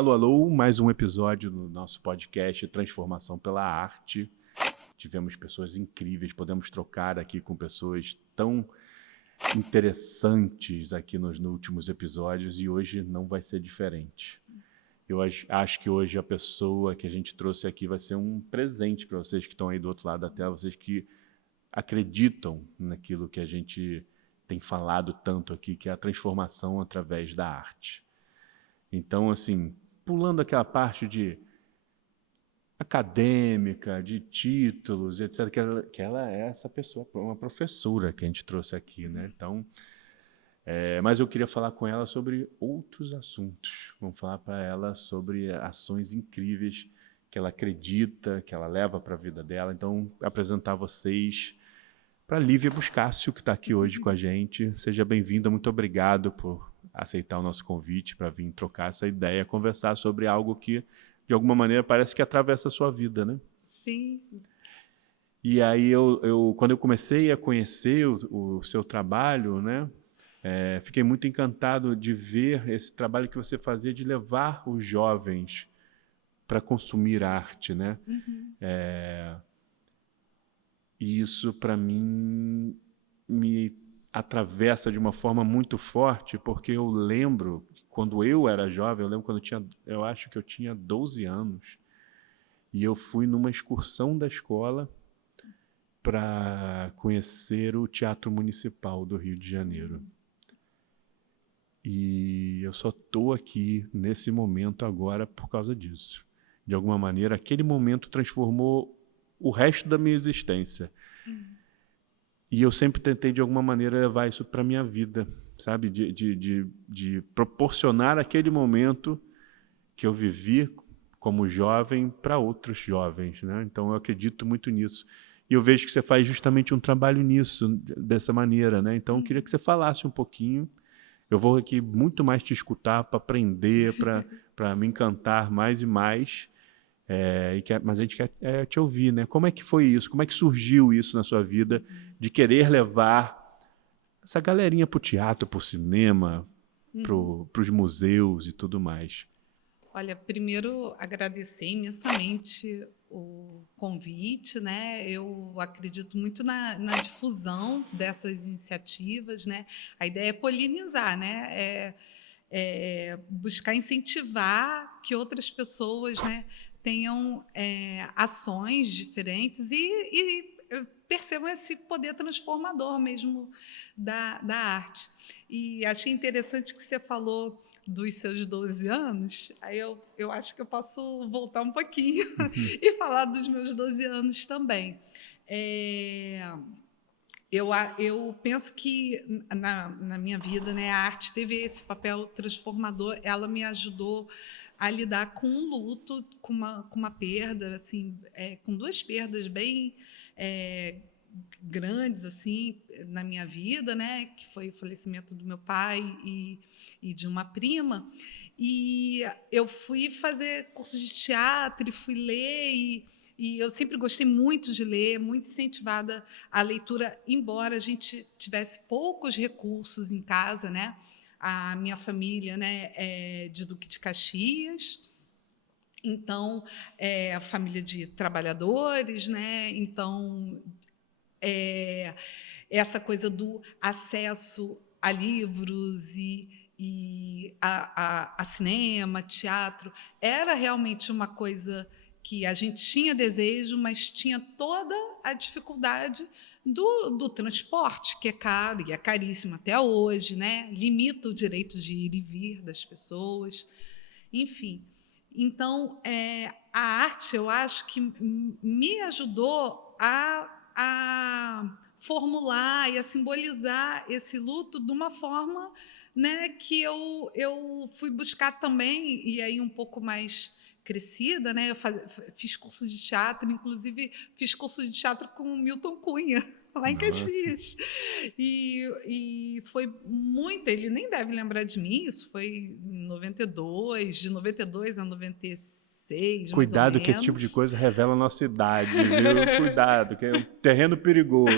Alô, alô, mais um episódio do nosso podcast Transformação pela Arte. Tivemos pessoas incríveis, podemos trocar aqui com pessoas tão interessantes aqui nos últimos episódios e hoje não vai ser diferente. Eu acho que hoje a pessoa que a gente trouxe aqui vai ser um presente para vocês que estão aí do outro lado da tela, vocês que acreditam naquilo que a gente tem falado tanto aqui, que é a transformação através da arte. Então, assim, pulando aquela parte de acadêmica, de títulos, etc., que ela é essa pessoa, uma professora que a gente trouxe aqui, né? Então, mas eu queria falar com ela sobre outros assuntos. Vamos falar para ela sobre ações incríveis que ela acredita, que ela leva para a vida dela. Então, apresentar vocês para a Lívia Buscácio, que está aqui hoje com a gente. Seja bem-vinda, muito obrigado por aceitar o nosso convite para vir trocar essa ideia, conversar sobre algo que, de alguma maneira, parece que atravessa a sua vida, né? Sim. E aí, quando eu comecei a conhecer o seu trabalho, né, fiquei muito encantado de ver esse trabalho que você fazia de levar os jovens para consumir arte, né? Uhum. E isso, para mim, me atravessa de uma forma muito forte, porque eu lembro, quando eu era jovem, eu acho que eu tinha 12 anos, e eu fui numa excursão da escola para conhecer o Teatro Municipal do Rio de Janeiro. E eu só estou aqui, nesse momento agora, por causa disso. De alguma maneira, aquele momento transformou o resto da minha existência. E eu sempre tentei, de alguma maneira, levar isso para a minha vida, sabe? De proporcionar aquele momento que eu vivi como jovem para outros jovens, né? Então, eu acredito muito nisso. E eu vejo que você faz justamente um trabalho nisso, dessa maneira, né? Então, eu queria que você falasse um pouquinho. Eu vou aqui muito mais te escutar para aprender, para me encantar mais e mais. Mas a gente quer te ouvir, né? Como é que foi isso? Como é que surgiu isso na sua vida de querer levar essa galerinha para o teatro, para o cinema, para os museus e tudo mais? Olha, primeiro agradecer imensamente o convite, né? Eu acredito muito na difusão dessas iniciativas, né? A ideia é polinizar, né? Buscar incentivar que outras pessoas, né, tenham ações diferentes e percebam esse poder transformador mesmo da arte. E achei interessante que você falou dos seus 12 anos, aí eu acho que eu posso voltar um pouquinho e falar dos meus 12 anos também. Eu penso que na minha vida, né, a arte teve esse papel transformador. Ela me ajudou a lidar com um luto, com uma perda, assim, com duas perdas bem grandes assim na minha vida, né, que foi o falecimento do meu pai e de uma prima. E eu fui fazer curso de teatro e fui ler e eu sempre gostei muito de ler, muito incentivada à leitura, embora a gente tivesse poucos recursos em casa, né? A minha família, né, é de Duque de Caxias, então a família de trabalhadores, né? Então essa coisa do acesso a livros e a cinema, teatro, era realmente uma coisa que a gente tinha desejo, mas tinha toda a dificuldade do transporte, que é caro e é caríssimo até hoje, né? Limita o direito de ir e vir das pessoas, enfim. Então, a arte, eu acho que me ajudou a formular e a simbolizar esse luto de uma forma, né, que eu fui buscar também, e aí um pouco mais crescida, né? Eu fiz curso de teatro, inclusive fiz curso de teatro com o Milton Cunha, lá em Caxias. E foi muito, ele nem deve lembrar de mim, isso foi em 92, de 92 a 96, mais ou Cuidado que esse tipo de coisa revela a nossa idade, viu? Cuidado, que é um terreno perigoso.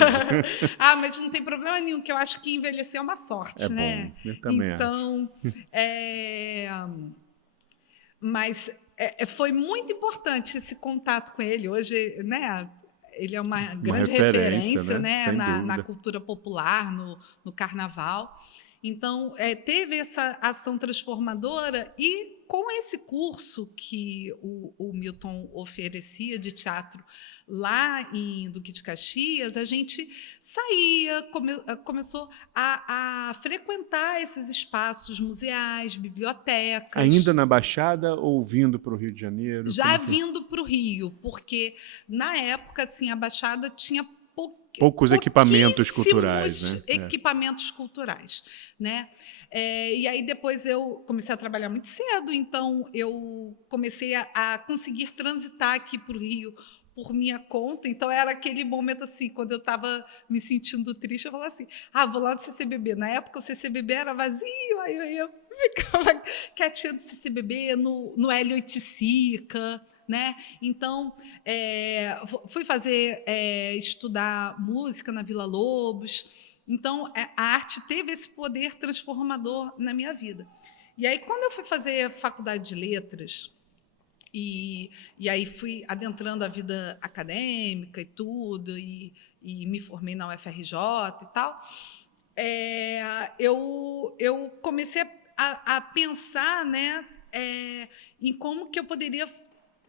Mas não tem problema nenhum, que eu acho que envelhecer é uma sorte, É né? bom, eu também então, acho. mas foi muito importante esse contato com ele. Hoje, né, ele é uma grande referência, né, Sem na dúvida. cultura popular, no carnaval. Então, teve essa ação transformadora e com esse curso que o Milton oferecia de teatro lá em Duque de Caxias, a gente saía, começou a frequentar esses espaços museais, bibliotecas, Ainda na Baixada ou vindo para o Rio de Janeiro? já Como que... vindo para o Rio, porque na época assim, a Baixada tinha Poucos equipamentos culturais, pouquíssimos né? equipamentos culturais, né? E aí depois eu comecei a trabalhar muito cedo, então eu comecei a conseguir transitar aqui para o Rio por minha conta. Então era aquele momento assim, quando eu estava me sentindo triste, eu falava assim: ah, vou lá no CCBB. Na época o CCBB era vazio, aí eu ia ficava quietinha no CCBB, no Hélio Oiticica, né? Então, fui fazer, estudar música na Vila Lobos. Então, a arte teve esse poder transformador na minha vida. E aí, quando eu fui fazer faculdade de letras, e aí fui adentrando a vida acadêmica e tudo, e me formei na UFRJ e tal, eu comecei a pensar, né, em como que eu poderia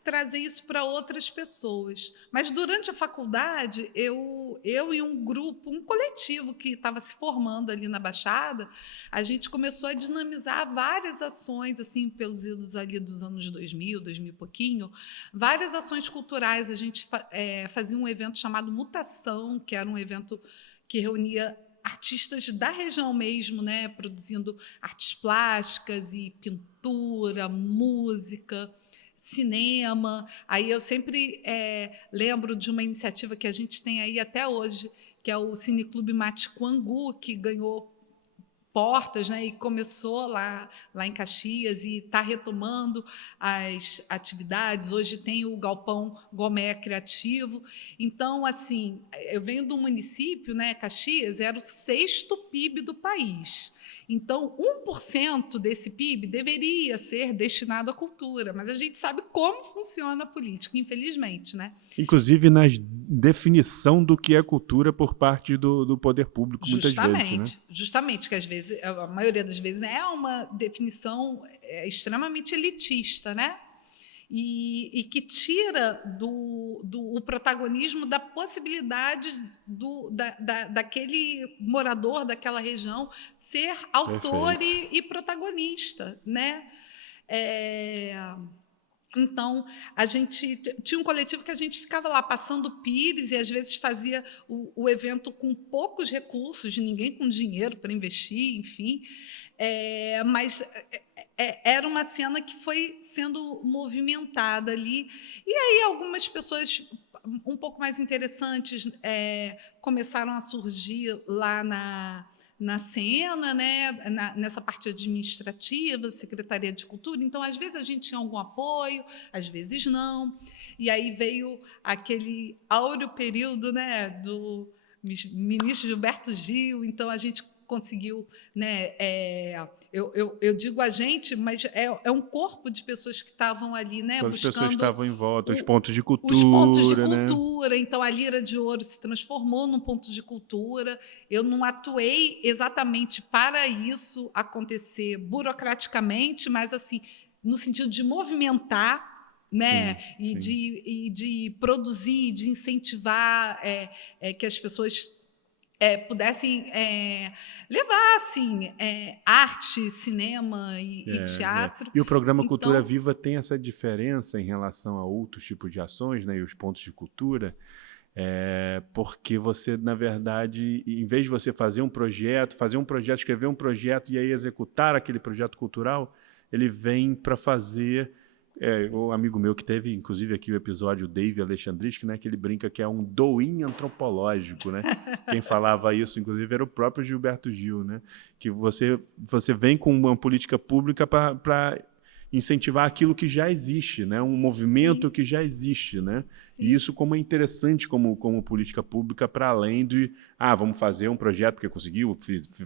trazer isso para outras pessoas. Mas durante a faculdade, eu e um grupo, um coletivo que estava se formando ali na Baixada, a gente começou a dinamizar várias ações, assim, pelos idos ali dos anos 2000, 2000 e pouquinho, várias ações culturais. A gente fazia um evento chamado Mutação, que era um evento que reunia artistas da região mesmo, né, produzindo artes plásticas e pintura, música, cinema. Aí eu sempre lembro de uma iniciativa que a gente tem aí até hoje, que é o Cineclube Matiquangu, que ganhou portas, né, e começou lá em Caxias e está retomando as atividades. Hoje tem o Galpão Gomé Criativo. Então, assim, eu venho do município, né, Caxias era o 6º PIB do país. Então, 1% desse PIB deveria ser destinado à cultura, mas a gente sabe como funciona a política, infelizmente, né? Inclusive na definição do que é cultura por parte do poder público, muitas vezes, né? Justamente, que às vezes, a maioria das vezes é uma definição extremamente elitista, né? E que tira o protagonismo da possibilidade daquele morador daquela região ser autor e protagonista, né? Então, a gente tinha um coletivo que a gente ficava lá passando pires e às vezes fazia o evento com poucos recursos, ninguém com dinheiro para investir, enfim. Mas era uma cena que foi sendo movimentada ali. E aí algumas pessoas um pouco mais interessantes começaram a surgir lá na cena, né, nessa parte administrativa, Secretaria de Cultura. Então, às vezes, a gente tinha algum apoio, às vezes não. E aí veio aquele áureo período, né, do ministro Gilberto Gil. Então, a gente conseguiu, né, eu digo a gente, mas é um corpo de pessoas que estavam ali, né, Todas as buscando pessoas estavam em volta, os pontos de os pontos de cultura, né? cultura. Então, a Lira de Ouro se transformou num ponto de cultura. Eu não atuei exatamente para isso acontecer burocraticamente, mas assim, no sentido de movimentar, né? Sim, sim. De produzir, de incentivar que as pessoas pudessem levar assim, arte, cinema e teatro. E o programa Cultura Então, Viva tem essa diferença em relação a outros tipos de ações, né, e os pontos de cultura, porque você, na verdade, em vez de você fazer um projeto, escrever um projeto e aí executar aquele projeto cultural, ele vem para fazer... o amigo meu que teve, inclusive, aqui o episódio, o Dave Alexandriski, né, que ele brinca que é um do-in antropológico, né? Quem falava isso, inclusive, era o próprio Gilberto Gil, né? Que você vem com uma política pública para incentivar aquilo que já existe, né? Um movimento Sim. que já existe, né? Sim. E isso como é interessante como política pública para além de vamos fazer um projeto porque conseguiu,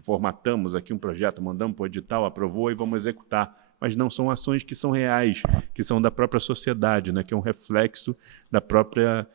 formatamos aqui um projeto, mandamos para o edital, aprovou e vamos executar. Mas não são ações que são reais, que são da própria sociedade, né? Que é um reflexo da própria,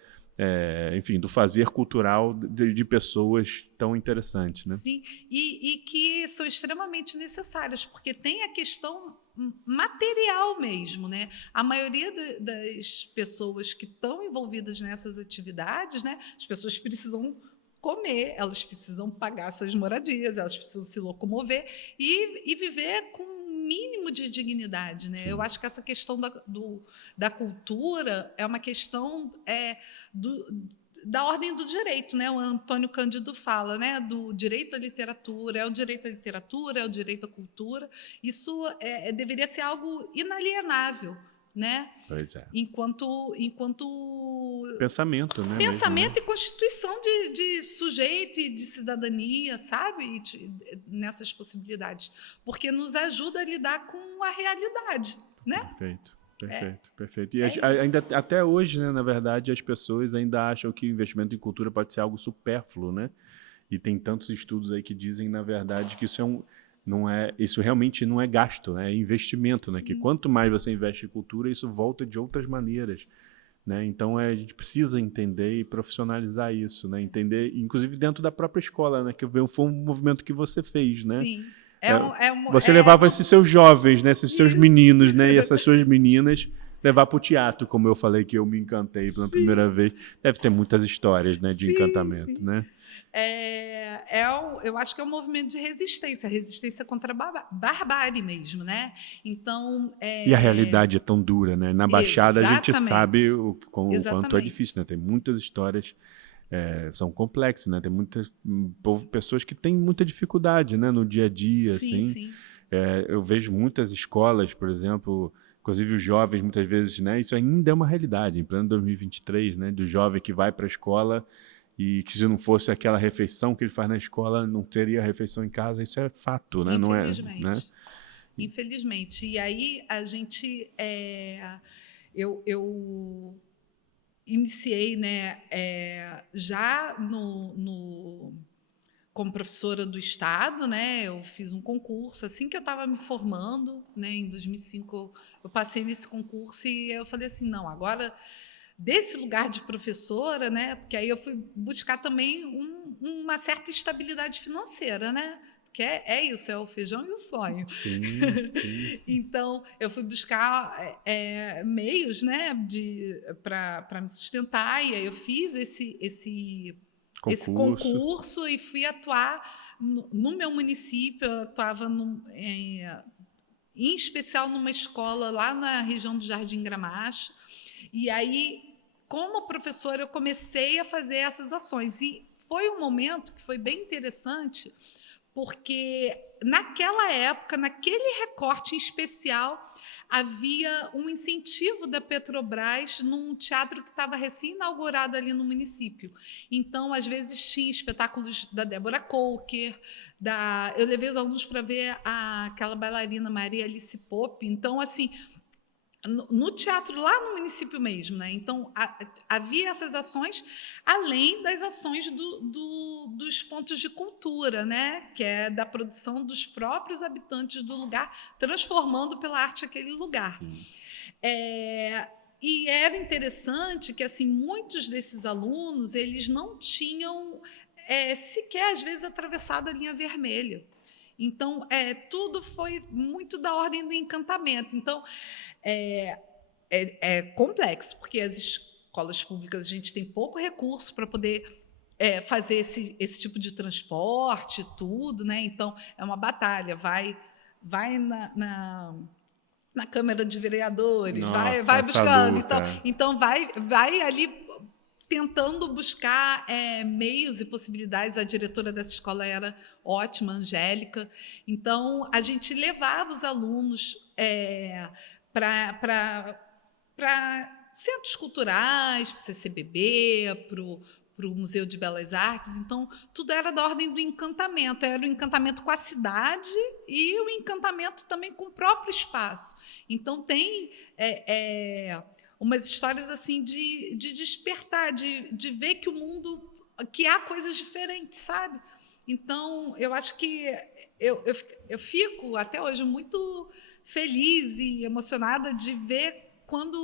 enfim, do fazer cultural de pessoas tão interessantes, né? Sim, e que são extremamente necessárias, porque tem a questão material mesmo, né? A maioria das pessoas que estão envolvidas nessas atividades, né? As pessoas precisam comer, elas precisam pagar suas moradias, elas precisam se locomover e viver com um mínimo de dignidade, né? Sim. Eu acho que essa questão da cultura é uma questão da ordem do direito, né? O Antônio Cândido fala, né? Do direito à literatura, é o direito à literatura, é o direito à cultura. Isso deveria ser algo inalienável, né? Pois é. Enquanto Pensamento, né? pensamento mesmo, né? e constituição de sujeito e de cidadania, sabe? Nessas possibilidades, porque nos ajuda a lidar com a realidade, né? Perfeito. E ainda até hoje, né, na verdade, as pessoas ainda acham que o investimento em cultura pode ser algo supérfluo, né? E tem tantos estudos aí que dizem, na verdade, que isso realmente não é gasto, né? É investimento, né? Que quanto mais você investe em cultura, isso volta de outras maneiras, né? Então a gente precisa entender e profissionalizar isso, né? Entender, inclusive dentro da própria escola, né? Que foi um movimento que você fez, né? Sim. Você levava esses seus jovens, né? Esses seus Isso. meninos, né? E essas suas meninas levar para o teatro, como eu falei que eu me encantei pela primeira vez. Deve ter muitas histórias, né, de encantamento, sim. né? Eu acho que é um movimento de resistência contra a barbárie mesmo, né? Então, E a realidade é tão dura, né? Na Baixada a gente sabe o quanto é difícil, né? Tem muitas histórias, são complexas, né? Tem muitas pessoas que têm muita dificuldade, né? No dia a dia, sim, assim. sim. Eu vejo muitas escolas, por exemplo, inclusive os jovens muitas vezes, né? Isso ainda é uma realidade, em pleno 2023, né? Do jovem que vai para a escola e que se não fosse aquela refeição que ele faz na escola, não teria refeição em casa. Isso é fato, né? Não é, né? Infelizmente. E aí a gente, eu iniciei, né, já como professora do Estado, né? Eu fiz um concurso assim que eu estava me formando, né? Em 2005 eu passei nesse concurso e eu falei assim, não, agora desse lugar de professora, né? Porque aí eu fui buscar também uma certa estabilidade financeira, né? Que isso, é o feijão e o sonho. Sim. Então, eu fui buscar meios, né, para me sustentar, e aí eu fiz esse concurso e fui atuar no meu município. Eu atuava em especial numa escola lá na região do Jardim Gramacho. E aí, como professora, eu comecei a fazer essas ações. E foi um momento que foi bem interessante, porque naquela época, naquele recorte em especial, havia um incentivo da Petrobras num teatro que estava recém-inaugurado ali no município. Então, às vezes, tinha espetáculos da Débora Coker, eu levei os alunos para ver aquela bailarina Maria Alice Pope. Então, assim, no teatro lá no município mesmo, né? Então havia essas ações, além das ações dos pontos de cultura, né? Que é da produção dos próprios habitantes do lugar, transformando pela arte aquele lugar. E era interessante que assim muitos desses alunos eles não tinham sequer às vezes atravessado a linha vermelha. Então tudo foi muito da ordem do encantamento. Então é complexo, porque as escolas públicas a gente tem pouco recurso para poder fazer esse tipo de transporte, tudo, né? Então é uma batalha. Vai na Câmara de Vereadores, vai buscando. Então vai ali tentando buscar meios e possibilidades. A diretora dessa escola era ótima, Angélica. Então a gente levava os alunos para centros culturais, para o CCBB, o Museu de Belas Artes, então tudo era da ordem do encantamento, era o encantamento com a cidade e o encantamento também com o próprio espaço. Então tem umas histórias assim de despertar, de ver que o mundo, que há coisas diferentes, sabe? Então eu acho que eu fico até hoje muito feliz e emocionada de ver quando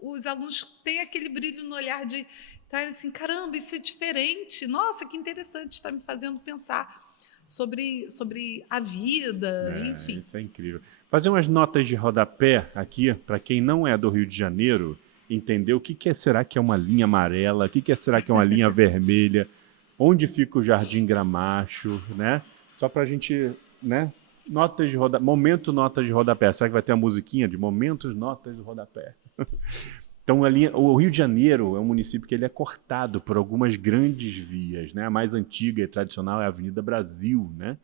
os alunos têm aquele brilho no olhar de estar assim, caramba, isso é diferente, nossa, que interessante, está me fazendo pensar sobre a vida, enfim. Isso é incrível. Fazer umas notas de rodapé aqui, para quem não é do Rio de Janeiro, entender o que será que é uma linha amarela, o que será que é uma linha vermelha, onde fica o Jardim Gramacho, né? Só para a gente, né? Notas de rodapé, momento notas de rodapé. Será que vai ter a musiquinha de momentos notas de rodapé? Então, o Rio de Janeiro é um município que ele é cortado por algumas grandes vias, né? A mais antiga e tradicional é a Avenida Brasil, né?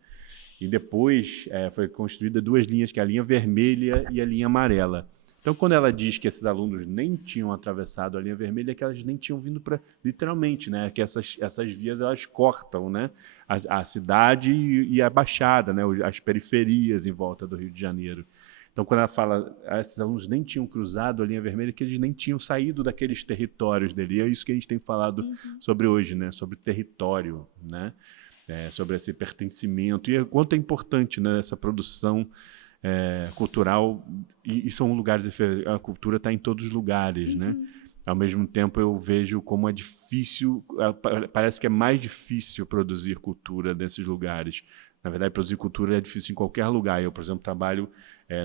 E depois foi construída duas linhas, que é a linha vermelha e a linha amarela. Então, quando ela diz que esses alunos nem tinham atravessado a linha vermelha, é que elas nem tinham vindo para, literalmente, né? Que essas vias elas cortam, né? A cidade e a Baixada, né? As periferias em volta do Rio de Janeiro. Então, quando ela fala esses alunos nem tinham cruzado a linha vermelha, que eles nem tinham saído daqueles territórios dele. E é isso que a gente tem falado sobre hoje, né? Sobre território, né? Sobre esse pertencimento. E o quanto é importante, né, essa produção cultural, e são lugares diferentes. A cultura está em todos os lugares, né? Ao mesmo tempo, eu vejo como é difícil, parece que é mais difícil produzir cultura nesses lugares. Na verdade, produzir cultura é difícil em qualquer lugar. Eu, por exemplo, trabalho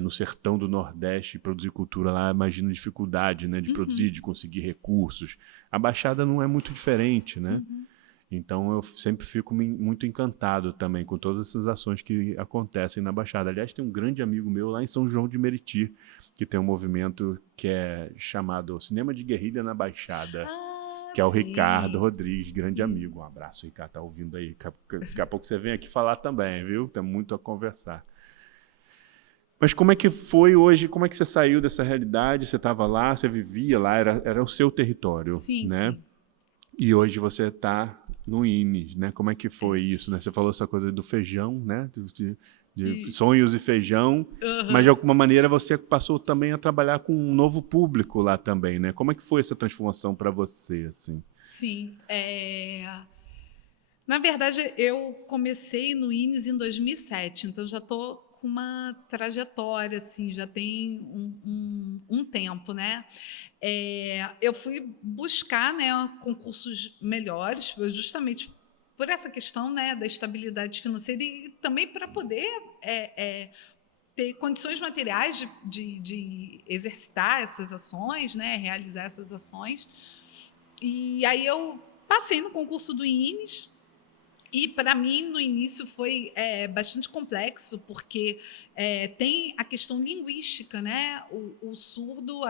no sertão do Nordeste, e produzir cultura lá, imagino dificuldade, né, de produzir, de conseguir recursos. A Baixada não é muito diferente, né? Então, eu sempre fico muito encantado também com todas essas ações que acontecem na Baixada. Aliás, tem um grande amigo meu lá em São João de Meriti, que tem um movimento que é chamado Cinema de Guerrilha na Baixada, que é o Ricardo Rodrigues, grande amigo. Um abraço, Ricardo, tá ouvindo aí. Daqui a pouco você vem aqui falar também, viu? Tem muito a conversar. Mas como é que foi hoje? Como é que você saiu dessa realidade? Você estava lá, você vivia lá, era o seu território, né? Sim. E hoje você está no INES, né? Como é que foi isso, né? Você falou essa coisa do feijão, né? De sonhos e feijão, mas de alguma maneira você passou também a trabalhar com um novo público lá também, né? Como é que foi essa transformação para você, assim? Sim, na verdade eu comecei no INES em 2007, então já estou com uma trajetória, assim, já tem um tempo, né? Eu fui buscar, né, concursos melhores, justamente por essa questão, né, da estabilidade financeira e também para poder ter condições materiais de exercitar essas ações, né, realizar essas ações. E aí eu passei no concurso do INES. E, para mim, no início foi bastante complexo, porque tem a questão linguística, né? O surdo,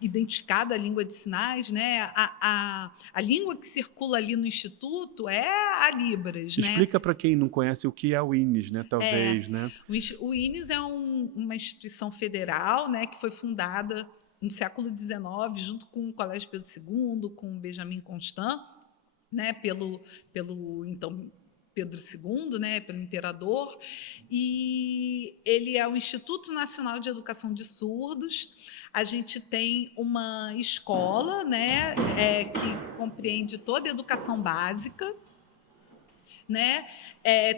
identificada a língua de sinais, né? A língua que circula ali no Instituto é a Libras. Explica, né? Para quem não conhece o que é o INES, né? Talvez, né? O INES é uma instituição federal, né, que foi fundada no século XIX, junto com o Colégio Pedro II, com o Benjamin Constant, né, pelo então Pedro II, né, pelo imperador, e ele é o Instituto Nacional de Educação de Surdos. A gente tem uma escola, né, que compreende toda a educação básica, né?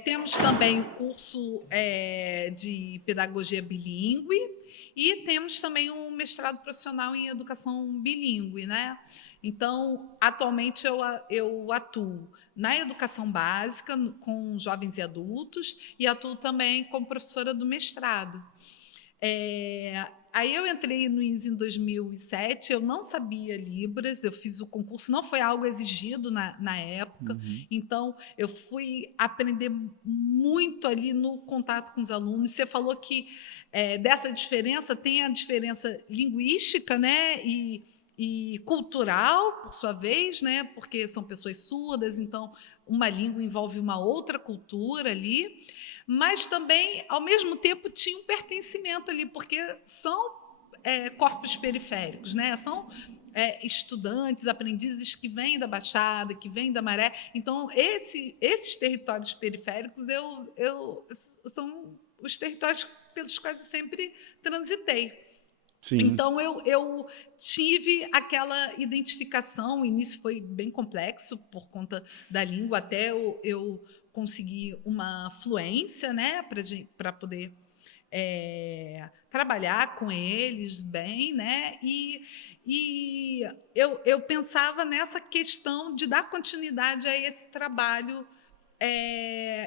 Temos também o curso de pedagogia bilíngue e temos também um mestrado profissional em educação bilíngue, né? Então, atualmente eu atuo na educação básica com jovens e adultos e atuo também como professora do mestrado. Aí eu entrei no INES em 2007, eu não sabia Libras, eu fiz o concurso, não foi algo exigido na época, então eu fui aprender muito ali no contato com os alunos. Você falou que dessa diferença tem a diferença linguística, né, e cultural, por sua vez, né, porque são pessoas surdas, então uma língua envolve uma outra cultura ali, mas também, ao mesmo tempo, tinha um pertencimento ali, porque são corpos periféricos, né? São estudantes, aprendizes que vêm da Baixada, que vêm da Maré. Então, esses territórios periféricos são os territórios pelos quais eu sempre transitei. Sim. Então, eu tive aquela identificação. O início foi bem complexo por conta da língua, até eu conseguir uma fluência, né, para poder trabalhar com eles bem, né? E eu pensava nessa questão de dar continuidade a esse trabalho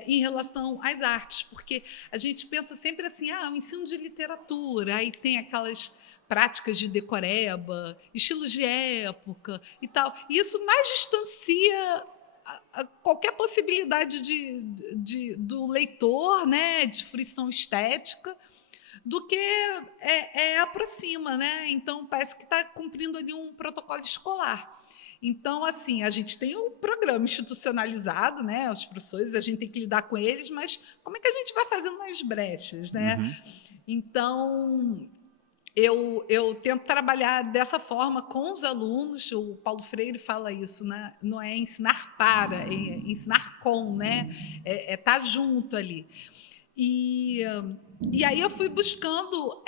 em relação às artes, porque a gente pensa sempre assim, o ensino de literatura, aí tem aquelas práticas de decoreba, estilos de época e tal. E isso mais distancia qualquer possibilidade do leitor, né, de fruição estética, do que aproxima, né? Então, parece que está cumprindo ali um protocolo escolar. Então, assim, a gente tem um programa institucionalizado, né? Os professores, a gente tem que lidar com eles, mas como é que a gente vai fazendo nas brechas, né? Uhum. Então, eu tento trabalhar dessa forma com os alunos. O Paulo Freire fala isso, né? Não é ensinar para, é ensinar com, né? É estar junto ali. E aí eu fui buscando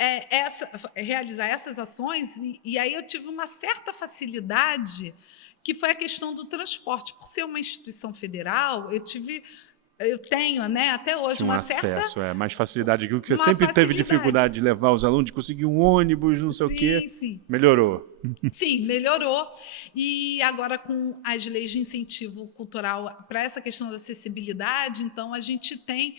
realizar essas ações, e aí eu tive uma certa facilidade, que foi a questão do transporte. Por ser uma instituição federal, eu tenho, né, até hoje, Tinha um acesso, mais facilidade. Aquilo que você sempre teve dificuldade de levar os alunos, de conseguir um ônibus, não sei o quê. Sim. Melhorou. Sim, melhorou. E agora, com as leis de incentivo cultural para essa questão da acessibilidade, então a gente tem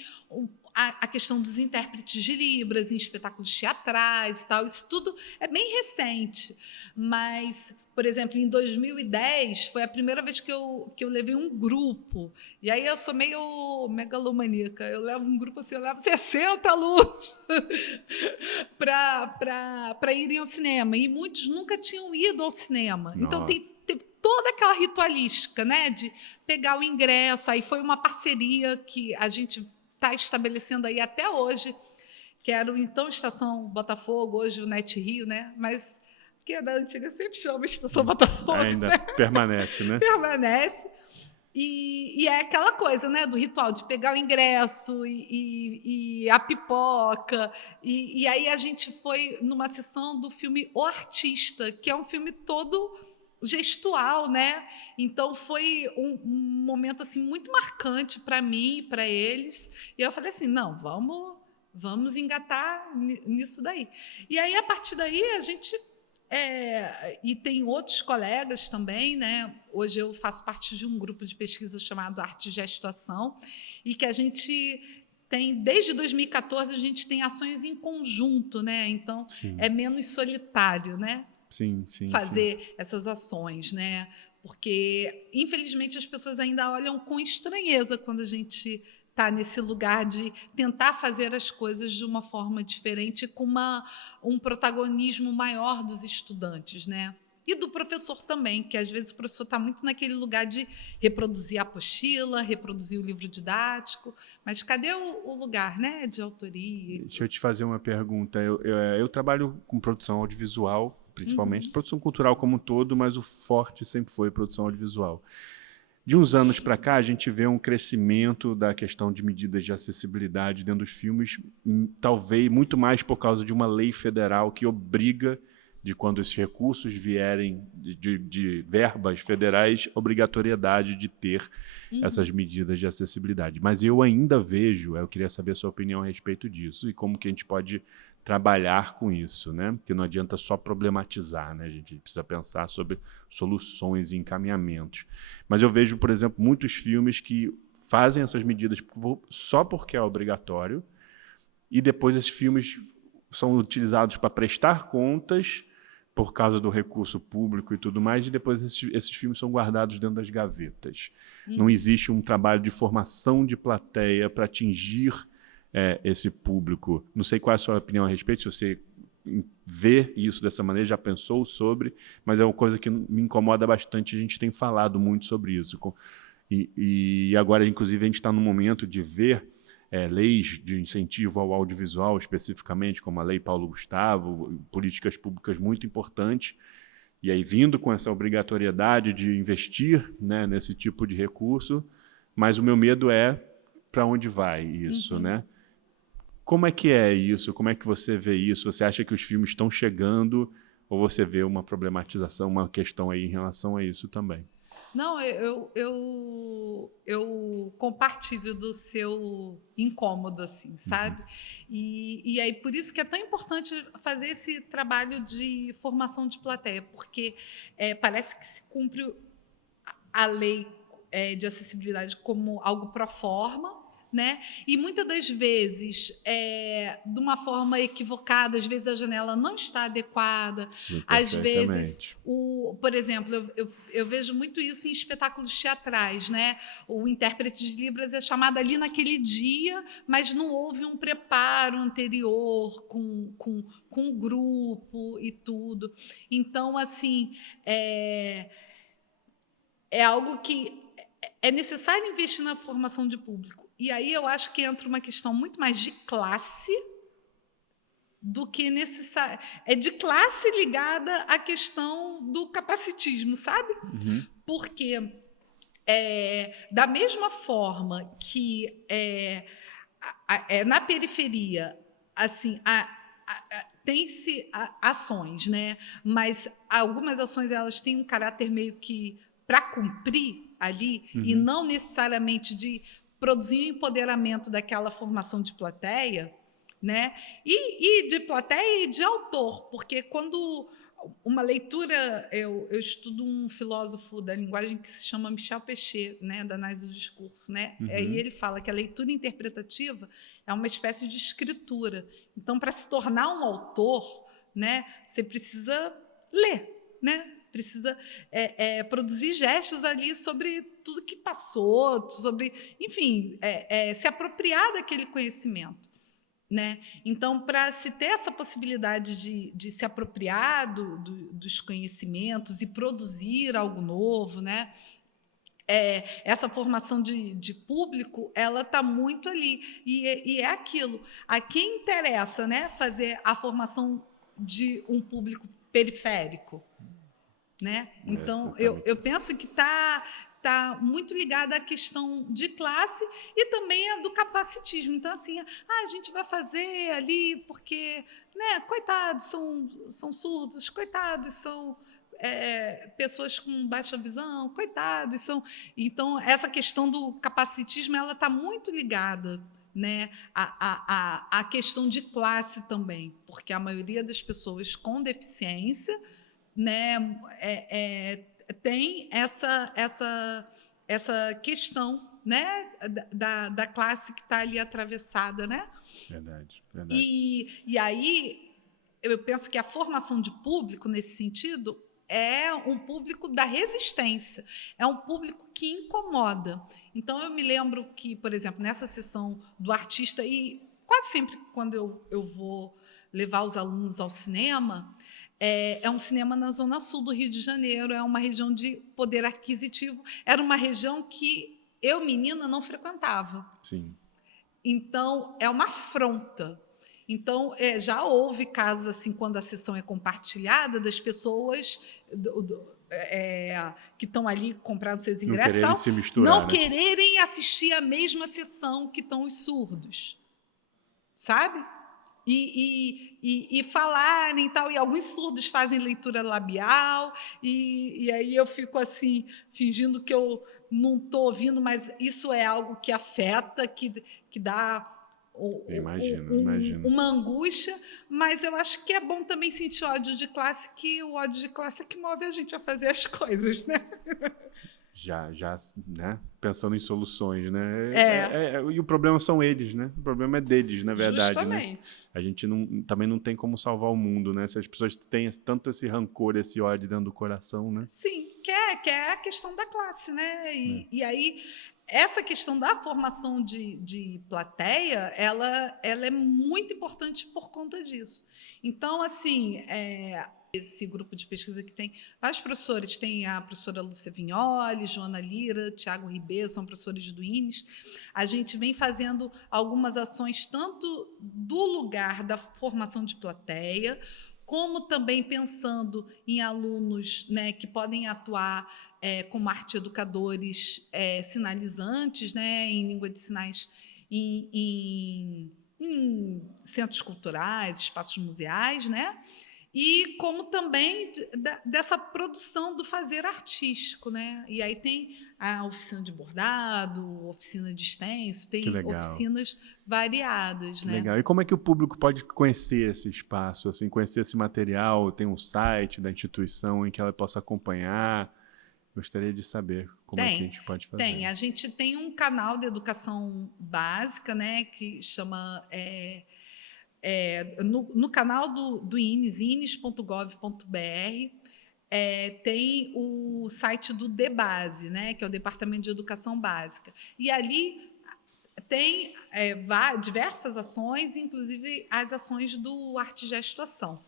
a questão dos intérpretes de Libras em espetáculos teatrais e tal. Isso tudo é bem recente. Mas, por exemplo, em 2010 foi a primeira vez que eu levei um grupo. E aí eu sou meio megalomaníaca. Eu levo um grupo assim, eu levo 60 alunos para irem ao cinema. E muitos nunca tinham ido ao cinema. Nossa. Então teve toda aquela ritualística, né, de pegar o ingresso. Aí foi uma parceria que a gente está estabelecendo aí até hoje, que era o então Estação Botafogo, hoje o Net Rio, né? Mas que é da antiga, sempre chama Estação Botafogo. Ainda, né? Permanece, né? Permanece. E é aquela coisa, né, do ritual de pegar o ingresso e a pipoca. E aí a gente foi numa sessão do filme O Artista, que é um filme todo gestual, né? Então foi um momento assim muito marcante para mim e para eles. E eu falei assim, não, vamos engatar nisso daí. E aí a partir daí a gente e tem outros colegas também, né? Hoje eu faço parte de um grupo de pesquisa chamado Arte e Gestuação, e que a gente tem, desde 2014, a gente tem ações em conjunto, né? Então, Sim. É menos solitário, né? Sim. Fazer essas ações, né? Porque, infelizmente, as pessoas ainda olham com estranheza quando a gente está nesse lugar de tentar fazer as coisas de uma forma diferente, com um protagonismo maior dos estudantes, né? E do professor também, que às vezes o professor está muito naquele lugar de reproduzir a apostila, reproduzir o livro didático, mas cadê o lugar, né, de autoria? Deixa eu te fazer uma pergunta. Eu trabalho com produção audiovisual, principalmente, produção cultural como um todo, mas o forte sempre foi produção audiovisual. De uns anos para cá, a gente vê um crescimento da questão de medidas de acessibilidade dentro dos filmes, talvez muito mais por causa de uma lei federal que obriga, de quando esses recursos vierem de verbas federais, obrigatoriedade de ter essas medidas de acessibilidade. Mas eu ainda vejo, eu queria saber a sua opinião a respeito disso e como que a gente pode trabalhar com isso, né? Porque não adianta só problematizar, né? A gente precisa pensar sobre soluções e encaminhamentos. Mas eu vejo, por exemplo, muitos filmes que fazem essas medidas só porque é obrigatório, e depois esses filmes são utilizados para prestar contas por causa do recurso público e tudo mais, e depois esses filmes são guardados dentro das gavetas. Não existe um trabalho de formação de plateia para atingir esse público. Não sei qual é a sua opinião a respeito, se você vê isso dessa maneira, já pensou sobre, mas é uma coisa que me incomoda bastante, a gente tem falado muito sobre isso. E agora, inclusive, a gente está no momento de ver leis de incentivo ao audiovisual, especificamente, como a Lei Paulo Gustavo, políticas públicas muito importantes, e aí vindo com essa obrigatoriedade de investir, né, nesse tipo de recurso, mas o meu medo é para onde vai isso, né? Como é isso? Como é que você vê isso? Você acha que os filmes estão chegando ou você vê uma problematização, uma questão aí em relação a isso também? Não, eu compartilho do seu incômodo, assim, sabe? E aí, por isso que é tão importante fazer esse trabalho de formação de plateia, porque parece que se cumpre a lei de acessibilidade como algo pro forma, né? E muitas das vezes, de uma forma equivocada, às vezes a janela não está adequada, Sim, às vezes, perfeitamente. por exemplo, eu vejo muito isso em espetáculos teatrais, né? O intérprete de Libras é chamado ali naquele dia, mas não houve um preparo anterior com o grupo e tudo. Então, assim, é algo que é necessário investir na formação de público. E aí eu acho que entra uma questão muito mais de classe do que necessário. É de classe ligada à questão do capacitismo, sabe? Porque da mesma forma que na periferia, assim, tem-se ações, né? Mas algumas ações elas têm um caráter meio que para cumprir ali e não necessariamente de produzir o empoderamento daquela formação de plateia, né? E de plateia e de autor, porque quando uma leitura, eu estudo um filósofo da linguagem que se chama Michel Pechet, né, da análise do discurso, né? E ele fala que a leitura interpretativa é uma espécie de escritura. Então, para se tornar um autor, né, você precisa ler, né? Precisa produzir gestos ali sobre tudo que passou, sobre, enfim, se apropriar daquele conhecimento. Né? Então, para se ter essa possibilidade de se apropriar dos conhecimentos e produzir algo novo, né? Essa formação de público, ela está muito ali. E é aquilo. A quem interessa, né, fazer a formação de um público periférico? Né? Então, eu penso que está muito ligada à questão de classe e também a do capacitismo. Então, assim, a gente vai fazer ali porque, né, coitados, são surdos, coitados, são pessoas com baixa visão, coitados, são... Então, essa questão do capacitismo ela está muito ligada, né, à questão de classe também, porque a maioria das pessoas com deficiência, né, tem essa questão, né, da classe que está ali atravessada, né? Verdade. E aí eu penso que a formação de público nesse sentido é um público da resistência, é um público que incomoda. Então eu me lembro que, por exemplo, nessa sessão do artista, e quase sempre quando eu vou levar os alunos ao cinema, é um cinema na zona sul do Rio de Janeiro, é uma região de poder aquisitivo, era uma região que eu, menina, não frequentava. Sim. Então, é uma afronta. Então, já houve casos assim, quando a sessão é compartilhada, das pessoas que estão ali comprando seus ingressos, não quererem se misturar, não né? quererem assistir a mesma sessão que estão os surdos, sabe? E falarem e tal, e alguns surdos fazem leitura labial, e aí eu fico assim, fingindo que eu não estou ouvindo, mas isso é algo que afeta, que dá Imagino. uma angústia, mas eu acho que é bom também sentir ódio de classe, que o ódio de classe é que move a gente a fazer as coisas, né? Já, né? Pensando em soluções, né? E o problema são eles, né? O problema é deles, na verdade, justamente. né? A gente também não tem como salvar o mundo, né? Se as pessoas têm tanto esse rancor, esse ódio dentro do coração, né? Sim, que é a questão da classe, né? E aí, essa questão da formação de plateia, ela é muito importante por conta disso. Então, assim, esse grupo de pesquisa que tem vários professores, tem a professora Lúcia Vignoli, Joana Lira, Tiago Ribeiro, são professores do INES. A gente vem fazendo algumas ações tanto do lugar da formação de plateia, como também pensando em alunos, né, que podem atuar como arte-educadores sinalizantes, né, em língua de sinais, em centros culturais, espaços museais, né? E como também dessa produção do fazer artístico, né? E aí tem a oficina de bordado, oficina de stencil, Que tem legal. oficinas variadas, Que né? legal. E como é que o público pode conhecer esse espaço, assim, conhecer esse material? Tem um site da instituição em que ela possa acompanhar? Gostaria de saber como é que a gente pode fazer. Tem. A gente tem um canal de educação básica, né, que chama... no canal do INES, ines.gov.br, tem o site do DEBASE, né, que é o Departamento de Educação Básica. E ali tem diversas ações, inclusive as ações do Arte Gestuação.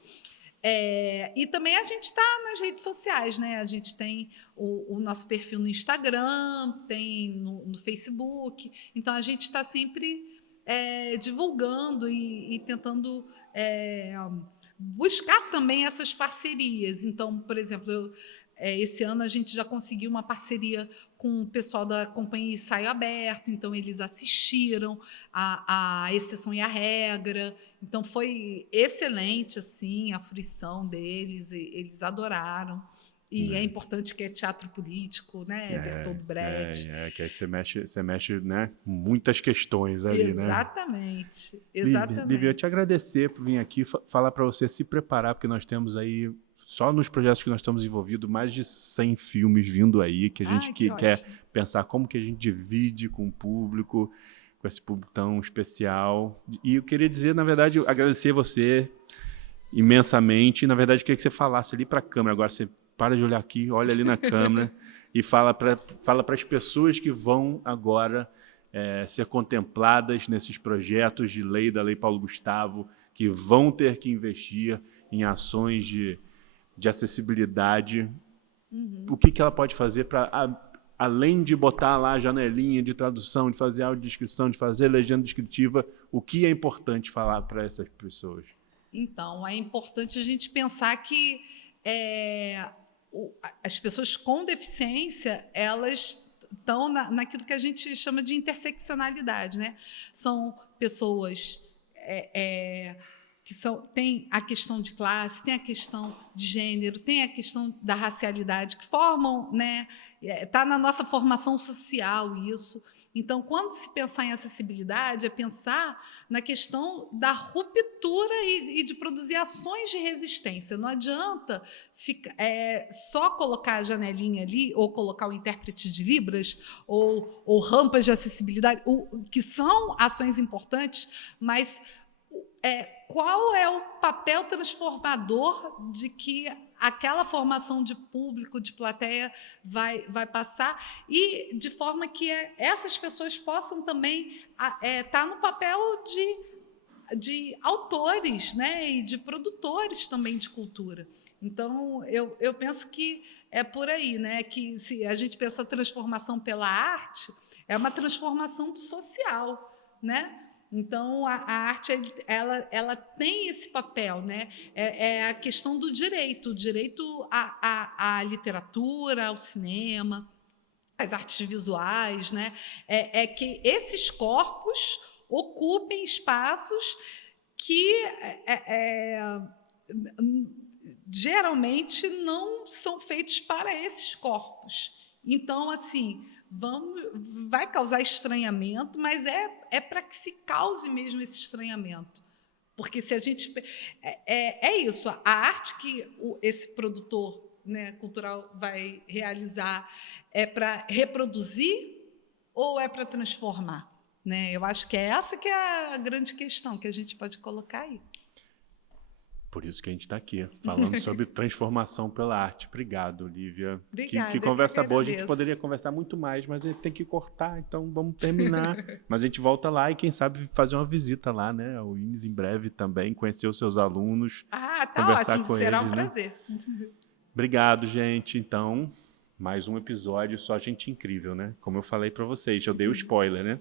E também a gente está nas redes sociais, né? A gente tem o nosso perfil no Instagram, tem no Facebook. Então, a gente está sempre divulgando e tentando buscar também essas parcerias. Então, por exemplo, esse ano a gente já conseguiu uma parceria com o pessoal da Companhia Ensaio Aberto, então eles assistiram a Exceção e a Regra, então foi excelente assim, a fruição deles, eles adoraram. E é importante que é teatro político, né? Bertold Brecht. Que aí você mexe, né, com muitas questões ali, né? Exatamente. Lívia, eu te agradecer por vir aqui falar para você se preparar, porque nós temos aí, só nos projetos que nós estamos envolvidos, mais de 100 filmes vindo aí, que a gente quer pensar como que a gente divide com o público, com esse público tão especial. E eu queria dizer, na verdade, agradecer você imensamente. Na verdade, eu queria que você falasse ali para a câmera. Agora você para de olhar aqui, olha ali na câmera e fala para as pessoas que vão agora ser contempladas nesses projetos de lei da Lei Paulo Gustavo, que vão ter que investir em ações de acessibilidade. O que ela pode fazer para, além de botar lá a janelinha de tradução, de fazer audiodescrição, de fazer legenda descritiva, o que é importante falar para essas pessoas? Então, é importante a gente pensar que as pessoas com deficiência, elas estão naquilo que a gente chama de interseccionalidade, né? São pessoas que tem a questão de classe, tem a questão de gênero, tem a questão da racialidade, que formam, né? Está na nossa formação social isso. Então, quando se pensar em acessibilidade, é pensar na questão da ruptura e de produzir ações de resistência. Não adianta só colocar a janelinha ali, ou colocar o intérprete de Libras, ou rampas de acessibilidade, que são ações importantes, mas qual é o papel transformador de que aquela formação de público, de plateia, vai passar, e de forma que essas pessoas possam também estar no papel de autores, né, e de produtores também de cultura. Então, eu penso que é por aí, né, que se a gente pensa a transformação pela arte, é uma transformação social, né? Então, a arte ela tem esse papel, né? É a questão do direito, o direito à literatura, ao cinema, às artes visuais, né? Que esses corpos ocupem espaços que geralmente não são feitos para esses corpos. Então, assim, vai causar estranhamento, mas é para que se cause mesmo esse estranhamento. Porque se a gente... isso, a arte que esse produtor, né, cultural vai realizar é para reproduzir ou é para transformar? Né? Eu acho que essa que é a grande questão que a gente pode colocar aí. Por isso que a gente está aqui, falando sobre transformação pela arte. Obrigado, Olivia. Obrigada, Que eu conversa que boa. A gente agradeço. poderia conversar muito mais, mas a gente tem que cortar, então vamos terminar. Mas a gente volta lá e, quem sabe, fazer uma visita lá, né? Ao INES em breve também, conhecer os seus alunos, Ah, tá conversar ótimo, com será um eles, né? prazer. Obrigado, gente. Então, mais um episódio, só gente incrível, né? Como eu falei para vocês, eu dei o spoiler, né?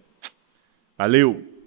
Valeu!